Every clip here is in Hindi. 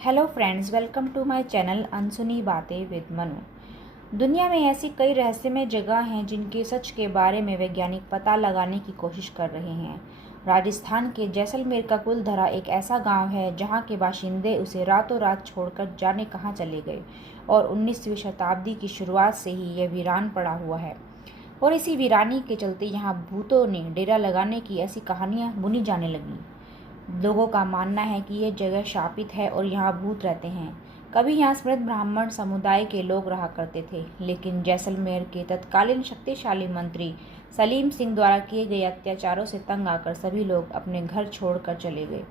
Hello friends, welcome to my channel अनसुनी बातें विद मनु। दुनिया में ऐसी कई रहस्यमय जगह हैं जिनके सच के बारे में वैज्ञानिक पता लगाने की कोशिश कर रहे हैं। राजस्थान के जैसलमेर का कुलधरा एक ऐसा गांव है जहां के बाशिंदे उसे रातों रात छोड़कर जाने कहां चले गए और 19वीं शताब्दी की शुरुआत से ही यह वीरान पड़ा हुआ है। और इसी वीरानी के चलते यहाँ भूतों ने डेरा लगाने की ऐसी कहानियाँ बुनी जाने लगीं। लोगों का मानना है कि यह जगह शापित है और यहाँ भूत रहते हैं। कभी यहाँ समृद्ध ब्राह्मण समुदाय के लोग रहा करते थे, लेकिन जैसलमेर के तत्कालीन शक्तिशाली मंत्री सलीम सिंह द्वारा किए गए अत्याचारों से तंग आकर सभी लोग अपने घर छोड़कर चले गए।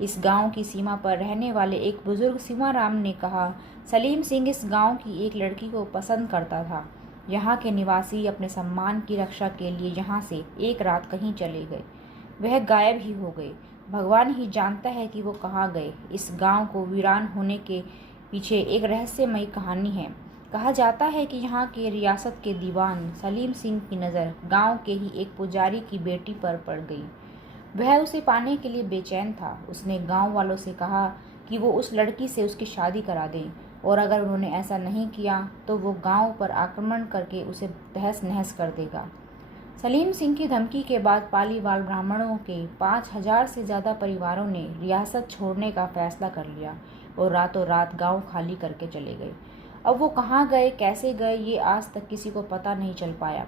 इस गांव की सीमा पर रहने वाले एक बुजुर्ग सीमाराम ने कहा, सलीम सिंह इस गांव की एक लड़की को पसंद करता था। यहाँ के निवासी अपने सम्मान की रक्षा के लिए यहाँ से एक रात कहीं चले गए। वह गायब ही हो गए। भगवान ही जानता है कि वो कहाँ गए। इस गांव को वीरान होने के पीछे एक रहस्यमयी कहानी है। कहा जाता है कि यहाँ के रियासत के दीवान सलीम सिंह की नज़र गांव के ही एक पुजारी की बेटी पर पड़ गई। वह उसे पाने के लिए बेचैन था। उसने गांव वालों से कहा कि वो उस लड़की से उसकी शादी करा दें, और अगर उन्होंने ऐसा नहीं किया तो वो गांव पर आक्रमण करके उसे तहस नहस कर देगा। सलीम सिंह की धमकी के बाद पालीवाल ब्राह्मणों के 5,000 से ज़्यादा परिवारों ने रियासत छोड़ने का फैसला कर लिया और रातों रात गांव खाली करके चले गए। अब वो कहाँ गए, कैसे गए, ये आज तक किसी को पता नहीं चल पाया।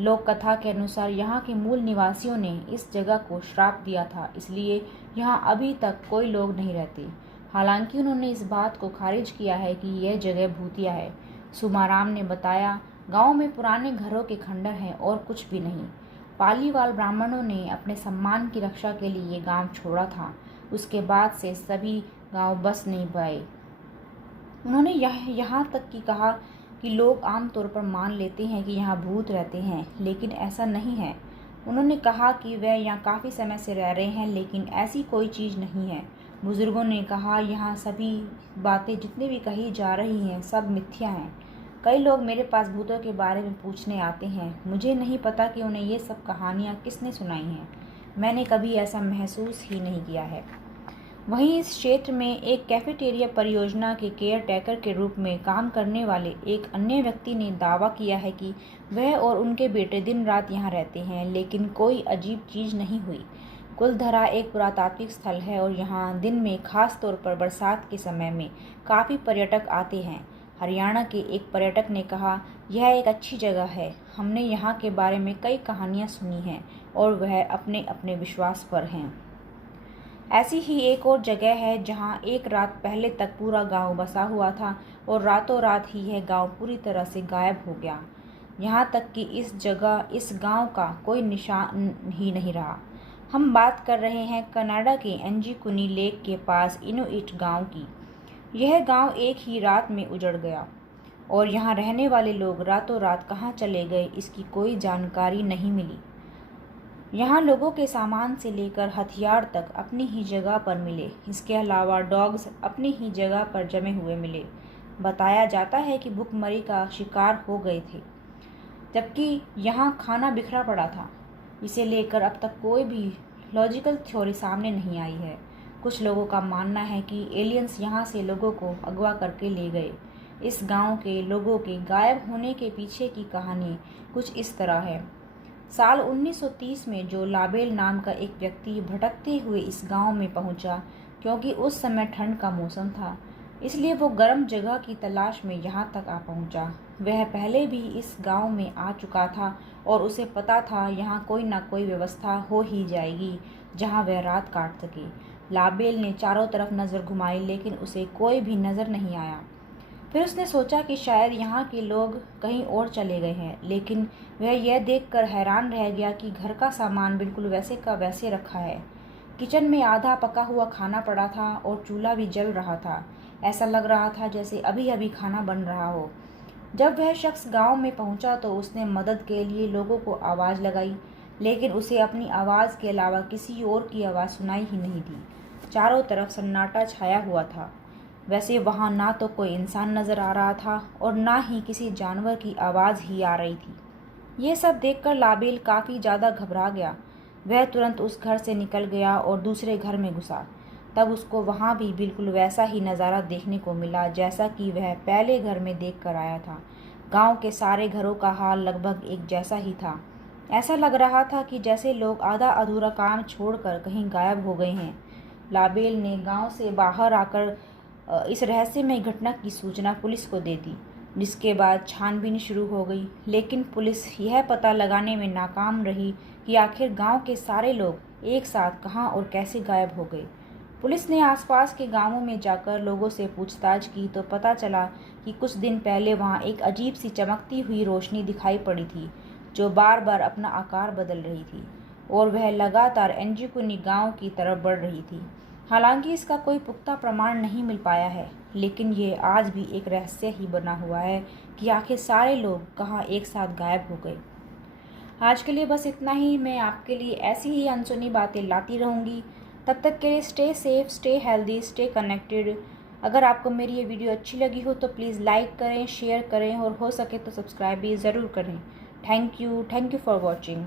लोक कथा के अनुसार यहाँ के मूल निवासियों ने इस जगह को श्राप दिया था, इसलिए यहाँ अभी तक कोई लोग नहीं रहते। हालांकि उन्होंने इस बात को खारिज किया है कि यह जगह भूतिया है। सुमाराम ने बताया, गांव में पुराने घरों के खंडर हैं और कुछ भी नहीं। पालीवाल ब्राह्मणों ने अपने सम्मान की रक्षा के लिए ये गांव छोड़ा था। उसके बाद से सभी गांव बस नहीं पाए। उन्होंने यहाँ तक कि कहा कि लोग आमतौर पर मान लेते हैं कि यहाँ भूत रहते हैं, लेकिन ऐसा नहीं है। उन्होंने कहा कि वह यहाँ काफ़ी समय से रह रहे हैं, लेकिन ऐसी कोई चीज़ नहीं है। बुजुर्गों ने कहा, यहाँ सभी बातें जितनी भी कही जा रही हैं सब मिथ्या हैं। कई लोग मेरे पास भूतों के बारे में पूछने आते हैं। मुझे नहीं पता कि उन्हें ये सब कहानियाँ किसने सुनाई हैं। मैंने कभी ऐसा महसूस ही नहीं किया है। वहीं इस क्षेत्र में एक कैफेटेरिया परियोजना के केयर टेकर के रूप में काम करने वाले एक अन्य व्यक्ति ने दावा किया है कि वह और उनके बेटे दिन रात यहाँ रहते हैं, लेकिन कोई अजीब चीज़ नहीं हुई। कुलधरा एक पुरातात्विक स्थल है और यहाँ दिन में खास तौर पर बरसात के समय में काफ़ी पर्यटक आते हैं। हरियाणा के एक पर्यटक ने कहा, यह एक अच्छी जगह है। हमने यहाँ के बारे में कई कहानियाँ सुनी हैं और वह अपने अपने विश्वास पर हैं। ऐसी ही एक और जगह है जहाँ एक रात पहले तक पूरा गांव बसा हुआ था और रातों रात ही यह गांव पूरी तरह से गायब हो गया। यहाँ तक कि इस गांव का कोई निशान ही नहीं रहा। हम बात कर रहे हैं कनाडा के एंजीकुनी लेक के पास इनुइट गांव की। यह गांव एक ही रात में उजड़ गया और यहाँ रहने वाले लोग रातों रात कहाँ चले गए इसकी कोई जानकारी नहीं मिली। यहाँ लोगों के सामान से लेकर हथियार तक अपनी ही जगह पर मिले। इसके अलावा डॉग्स अपनी ही जगह पर जमे हुए मिले। बताया जाता है कि भूखमरी का शिकार हो गए थे, जबकि यहाँ खाना बिखरा पड़ा था। इसे लेकर अब तक कोई भी लॉजिकल थ्योरी सामने नहीं आई है। कुछ लोगों का मानना है कि एलियंस यहाँ से लोगों को अगवा करके ले गए। इस गांव के लोगों के गायब होने के पीछे की कहानी कुछ इस तरह है। साल 1930 में जो लाबेल नाम का एक व्यक्ति भटकते हुए इस गांव में पहुंचा, क्योंकि उस समय ठंड का मौसम था, इसलिए वो गर्म जगह की तलाश में यहाँ तक आ पहुंचा। वह पहले भी इस गांव में आ चुका था और उसे पता था यहाँ कोई ना कोई व्यवस्था हो ही जाएगी जहाँ वह रात काट सके। लाबेल ने चारों तरफ नज़र घुमाई, लेकिन उसे कोई भी नज़र नहीं आया। फिर उसने सोचा कि शायद यहाँ के लोग कहीं और चले गए हैं, लेकिन वह यह देखकर हैरान रह गया कि घर का सामान बिल्कुल वैसे का वैसे रखा है। किचन में आधा पका हुआ खाना पड़ा था और चूल्हा भी जल रहा था। ऐसा लग रहा था जैसे अभी अभी खाना बन रहा हो। जब वह शख्स गांव में पहुंचा तो उसने मदद के लिए लोगों को आवाज़ लगाई, लेकिन उसे अपनी आवाज़ के अलावा किसी और की आवाज़ सुनाई ही नहीं दी। चारों तरफ सन्नाटा छाया हुआ था। वैसे वहाँ ना तो कोई इंसान नज़र आ रहा था और ना ही किसी जानवर की आवाज़ ही आ रही थी। यह सब देखकर लाबेल काफ़ी ज़्यादा घबरा गया। वह तुरंत उस घर से निकल गया और दूसरे घर में घुसा। तब उसको वहाँ भी बिल्कुल वैसा ही नज़ारा देखने को मिला जैसा कि वह पहले घर में देख कर आया था। गांव के सारे घरों का हाल लगभग एक जैसा ही था। ऐसा लग रहा था कि जैसे लोग आधा अधूरा काम छोड़कर कहीं गायब हो गए हैं। लाबेल ने गांव से बाहर आकर इस रहस्यमय घटना की सूचना पुलिस को दे दी, जिसके बाद छानबीन शुरू हो गई। लेकिन पुलिस यह पता लगाने में नाकाम रही कि आखिर गांव के सारे लोग एक साथ कहां और कैसे गायब हो गए। पुलिस ने आसपास के गांवों में जाकर लोगों से पूछताछ की तो पता चला कि कुछ दिन पहले वहां एक अजीब सी चमकती हुई रोशनी दिखाई पड़ी थी, जो बार बार अपना आकार बदल रही थी और वह लगातार एंजुकुनी गांव की तरफ बढ़ रही थी। हालांकि इसका कोई पुख्ता प्रमाण नहीं मिल पाया है, लेकिन ये आज भी एक रहस्य ही बना हुआ है कि आखिर सारे लोग कहाँ एक साथ गायब हो गए। आज के लिए बस इतना ही। मैं आपके लिए ऐसी ही अनसुनी बातें लाती रहूँगी। तब तक के लिए stay safe, stay healthy, stay connected. अगर आपको मेरी ये वीडियो अच्छी लगी हो तो प्लीज़ लाइक करें, शेयर करें और हो सके तो सब्सक्राइब भी ज़रूर करें। Thank you for watching.